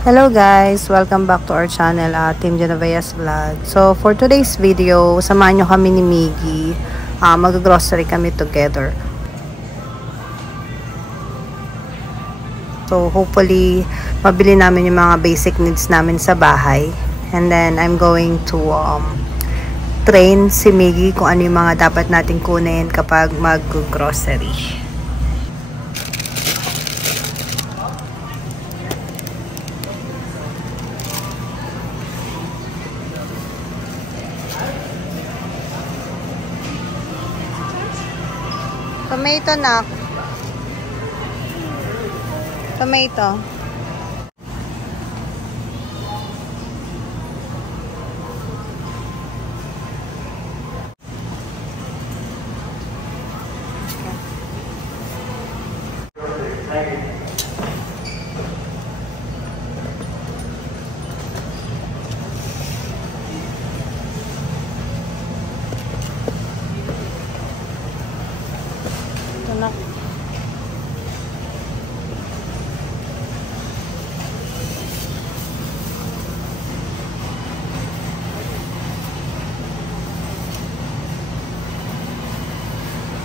Hello guys! Welcome back to our channel, Team Genoveas Vlog. So for today's video, samahan nyo kami ni Miggy. Mag-grocery kami together. So hopefully, mabili namin yung mga basic needs namin sa bahay. And then I'm going to train si Miggy kung ano yung mga dapat natin kunin kapag mag-grocery. Tomato na. Tomato. Ito na.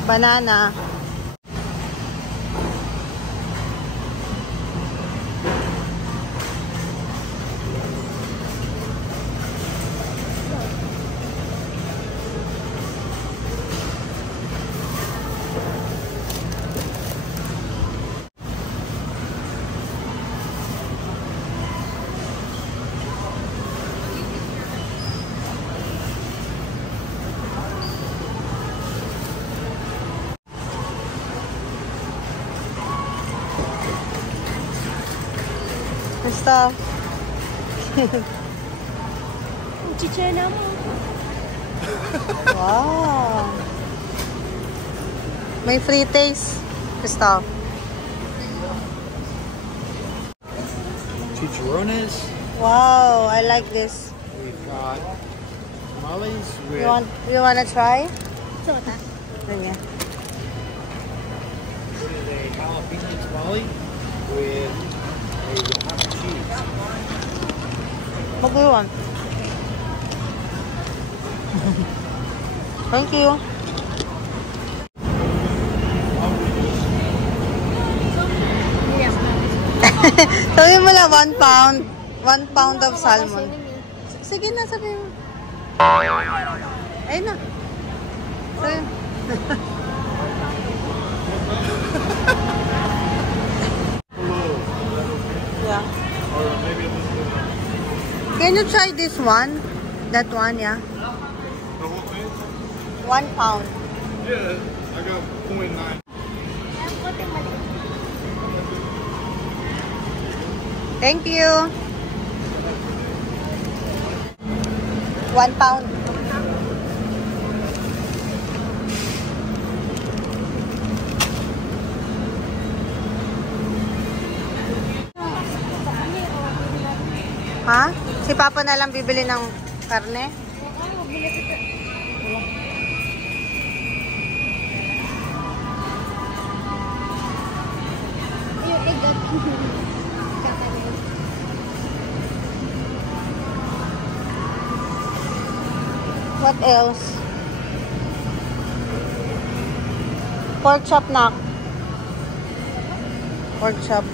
Banana. Basta. Chichena mo. Wow. May free taste. Basta. Chicharrones. Wow, I like this. We've got tamales with You wanna try? Sota. Ganyan. this is a jalapeno tamale with a Oaxaca cheese. What do you want? Thank you. Sabi mo na 1 pound. 1 pound of salmon. Sige na, sabi mo. Ayun na. Sabi mo. Yeah. Can you try this one? That one, yeah. 1 pound. Yeah, I got 0.9. Thank you. 1 pound. Ha? Si Papa na lang bibili ng karne? What else? Pork chop na. Pork chop.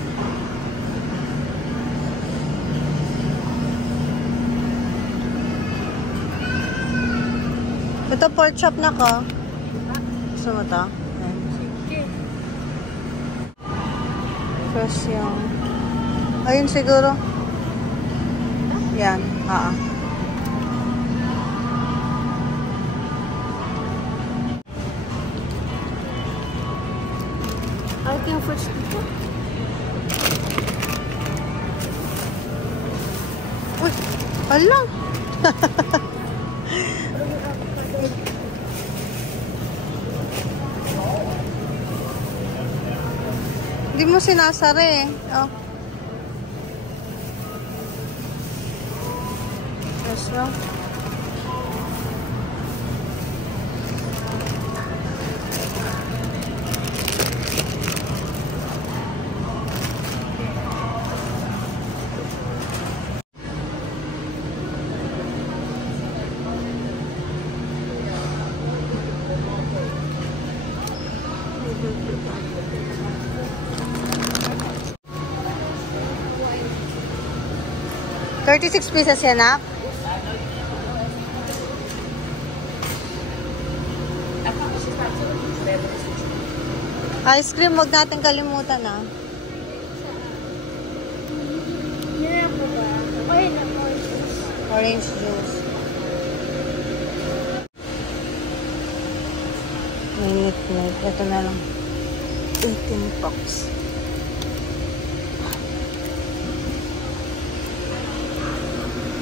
Ito pork chop na ko. Gusto mo ito? Fresh yung... Ayun siguro. Yan. I can first dito. Uy! Hala! Hindi mo sinasara eh. Oh. Yes, no? 36 pieces yan, nak? Ice cream, wag natin kalimutan, ah. Yan ako ba? Ay, na Orange juice. Minute. Ito na lang. 18 bucks.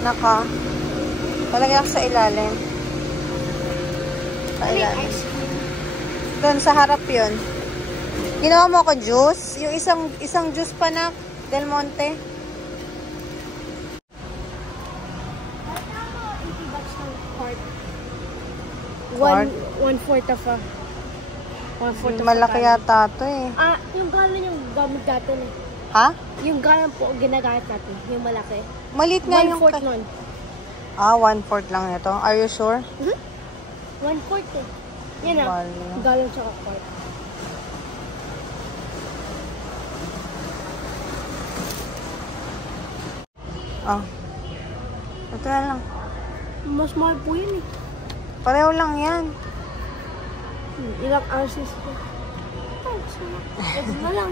Naka. Palagay ako sa ilalim. Sa ilalim. Doon sa harap yun. Ginawa mo ako juice? Yung isang juice pa na Del Monte? $80 1/4 of a... 1/4 of a Malaki gallon. yata ito eh. Ah, yung gallon yung gamit natin eh. Ha? Yung gallon po ginagamit natin. Yung malaki. Malit nga yung... 1/4 nun. Ah, 1/4 lang ito. Are you sure? 1/4 eh. Yan ah. Bali. Gallon tsaka quart. Ah. Ito na lang. Mas mahal po yun eh. Pareho lang yan. Ilang ounces po. Ito na lang.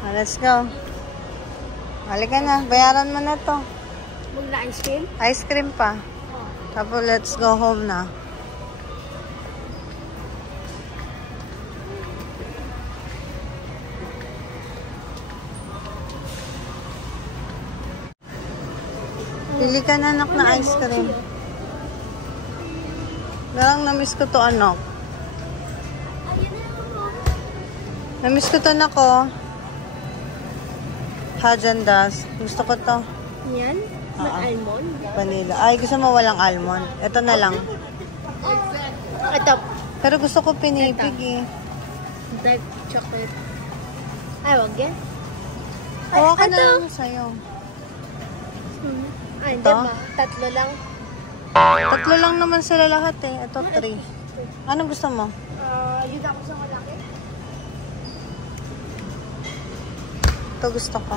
Ah, let's go. Halika na. Bayaran mo na to. Magla-ice cream? Ice cream pa. Tapos let's go home na. Pili ka na, anak, na ice cream. Garang namiss ko to, anak. Namiss ko to, anak, ko. Häagen-Dazs. Gusto ko to. Yan? May almond? Vanilla. Ay, gusto mo walang almond. Ito na lang. Ito. Pero gusto ko pinipig eh. Dark chocolate. Ay, wag yan. Hawakan na ito. lang sa'yo. Ay, Ito? hindi ba? Tatlo lang. Tatlo lang naman sila lahat eh. Ito, 3. Anong gusto mo? Yun ako sa malaki. Ito gusto ko.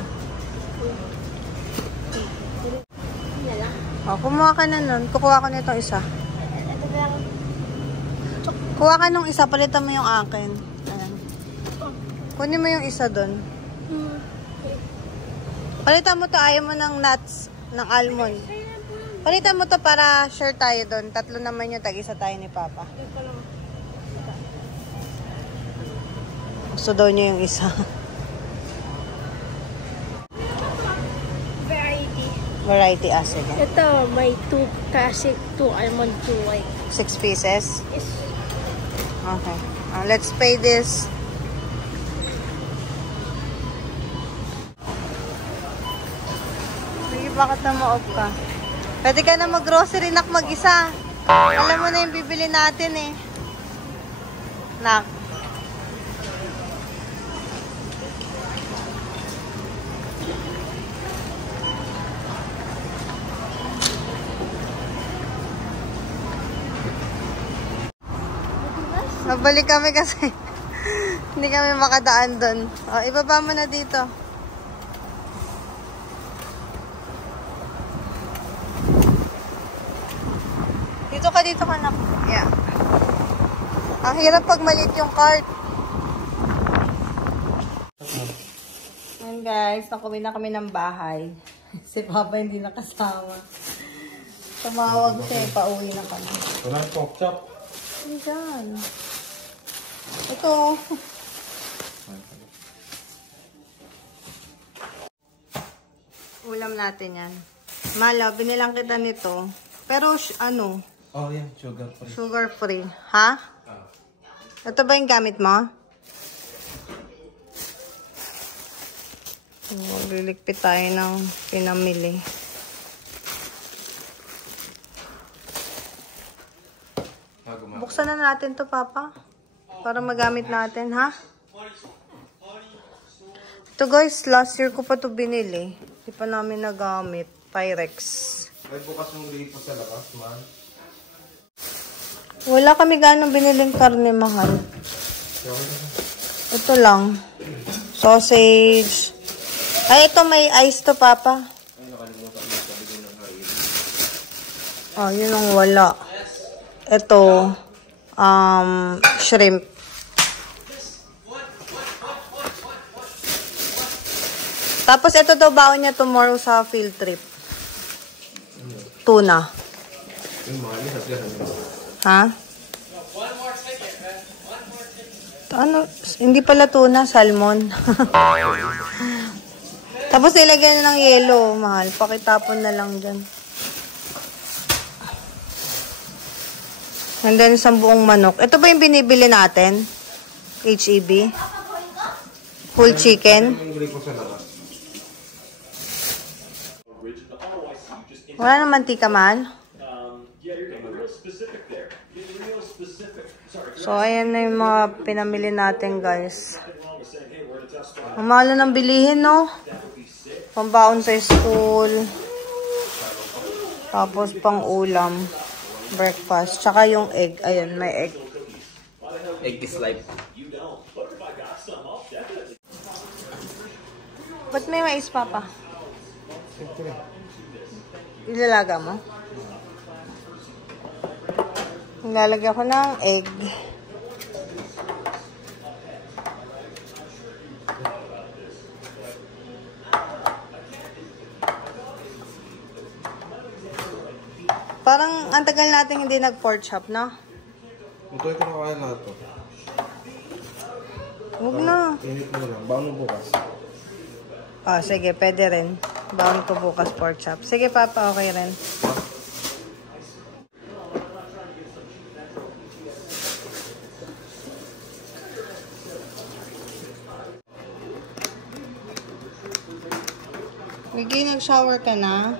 Yan lang. O, kumuha ka na nun. Kukuha ko nitong isa. Ito na lang. Kuha ka nung isa. Palitan mo yung akin. Ayan. Kunin mo yung isa dun. Palitan mo to. Ayaw mo ng nuts. Ng almond. Palitan mo to para share tayo dun. Tatlo naman yung tag-isa tayo ni Papa. Gusto daw niya yung isa. Variety, sige. Ito, may 2 classic, 2 almond, 2 white. 6 pieces. Yes. Okay. Let's pay this. Sige, bakit na ma-off ka? Pwede ka na mag-grocery, nak, mag-isa. Alam mo na yung bibili natin eh. Nak. Mabalik kami kasi hindi kami makadaan doon. O, ibaba mo na dito. Dito ka na. Yeah. Ang hirap pag maliit yung cart. Ayan guys, nakuwi na kami ng bahay. Si Papa hindi nakasama. Tumawag siya eh, pauwi na kami. Walang pork chop. Ayan. Ito. Ulam natin yan. Malo, binilang kita nito. Pero ano? Oh, yeah. Sugar free. Sugar free. Ha? Ito ba yung gamit mo? Lilikpit tayo ng pinamili. Buksan na natin to, Papa. Para magamit natin, ha? Ito guys, last year ko pa to binili. Hindi pa namin nagamit. Pyrex. May bukas yung lipo sa labas, man. Wala kami ganong biniling karne mahal. Ito lang. Sausage. Ay, ito may ice to, Papa. Ay, nakalimutan mo. Oh, yun ang wala. Ito, shrimp. Tapos ito daw baon niya tomorrow sa field trip. Tuna. Ha? Ano? Hindi pala tuna, salmon. Tapos ilagyan na ng yelo, mahal. Pakitapon na lang dyan. And then, isang buong manok. Ito ba yung binibili natin? HEB? Whole chicken? Wala nang mantika, man. So, ayan na yung mga pinamili natin, guys. Ang mahal na ng bilihin, no? Pambaon sa school. Tapos, pang ulam. Breakfast. Tsaka yung egg. Ayan, may egg. Egg is life. Ba't may mais, Papa? Ilalaga mo? Lalagyan ko ng egg. Parang ang tagal natin hindi nag-pork chop, no? Ito ay kinakain lahat to. Huwag na. Init mo lang. Baon mo bukas. Ah, sige, pwede rin. Baon ko bukas pork chop. Sige, Papa, okay rin. Miggy, nag-shower ka na?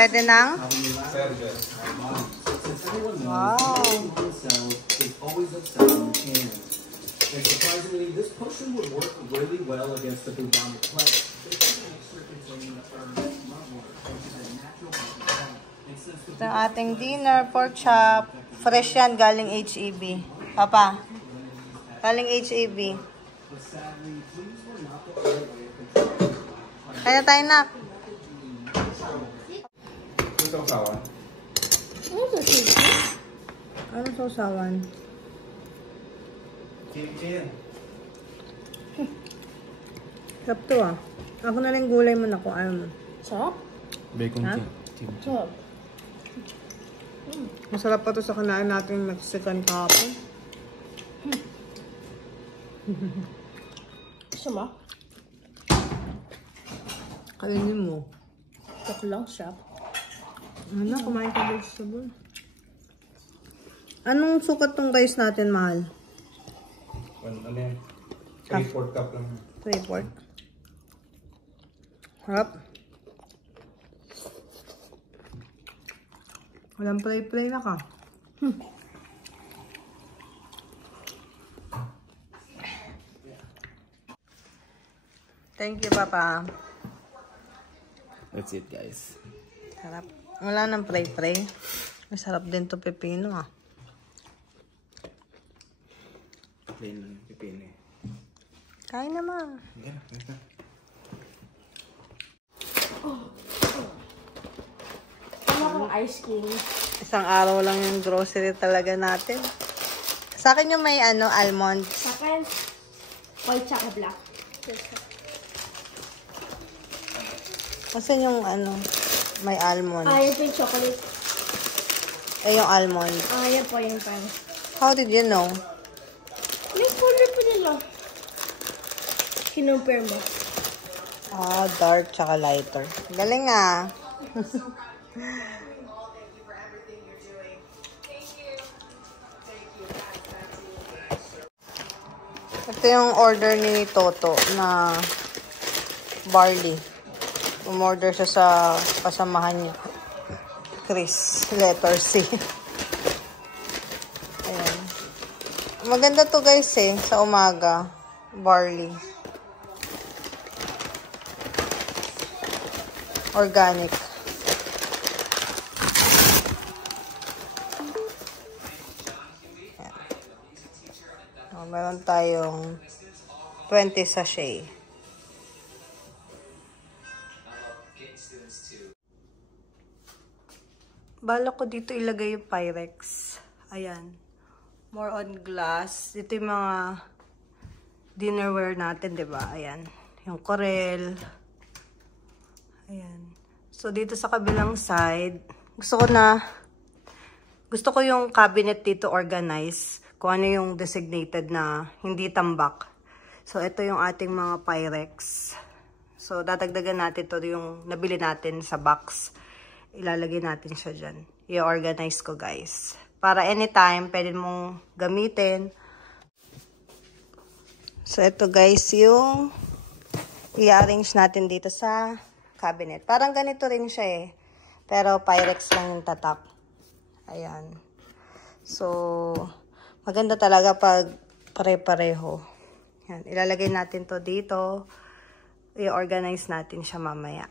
Pwede na? Wow. And surprisingly, this potion would work really well against the bubonic plague. Ito ang ating dinner, pork chop. Fresh yan, galing HEB. Papa, galing HEB. Kaya tayo, nak. Ito ang sawan. Ano sausawan? Chin. Sarap to, ah. Ako na rin gulay mo na kung ano mo. Sarap? Bacon Ha? kimchi. Sarap. Masarap pa to sa kanain natin Mexican kahapon. Gusto mo? Kainin mo. Ito lang, sarap. Ano, kumain ka vegetable. Anong sukat tong rice natin, mahal? Ano yan? 3/4 cup lang. 3/4. Harap. Walang pray-pray na ka. Thank you, Papa. That's it, guys. Sarap. Wala nang pray-pray. Masarap din to pepino, ah. Plain lang yung pipino eh. Kain naman. Yeah, okay. Ano akong ice cream? Isang araw lang yung grocery talaga natin. Sa akin yung may almond. Sa akin, white tsaka black. Kasi yung may almond. Yan po yung chocolate. Yung almond. Yan po, yan po. How did you know? May color po nila. Kinumpare mo. Dark tsaka lighter. Galing, ah. Ito yung order ni Toto na barley. Umorder siya sa kasamahan niya. Chris, letter C. Ayan. Maganda to guys eh, sa umaga. Barley. Organic. Ayan. Meron tayong 20 sachet. Balak ko dito ilagay yung Pyrex. Ayan. More on glass. Ito yung mga dinnerware natin, diba? Ayan. Yung Corel. Ayan. So, dito sa kabilang side, gusto ko yung cabinet dito organize. Kung ano yung designated na hindi tambak. So, ito yung ating mga Pyrex. So, dadagdagan natin to yung nabili natin sa box. Ilalagay natin siya dyan. I-organize ko, guys. Para anytime, pwede mong gamitin. So, ito, guys, yung i-arrange natin dito sa cabinet. Parang ganito rin siya eh. Pero, Pyrex lang yung tatak. Ayan. So, maganda talaga pag pare-pareho. Yan. Ilalagay natin to dito. I-organize natin siya mamaya.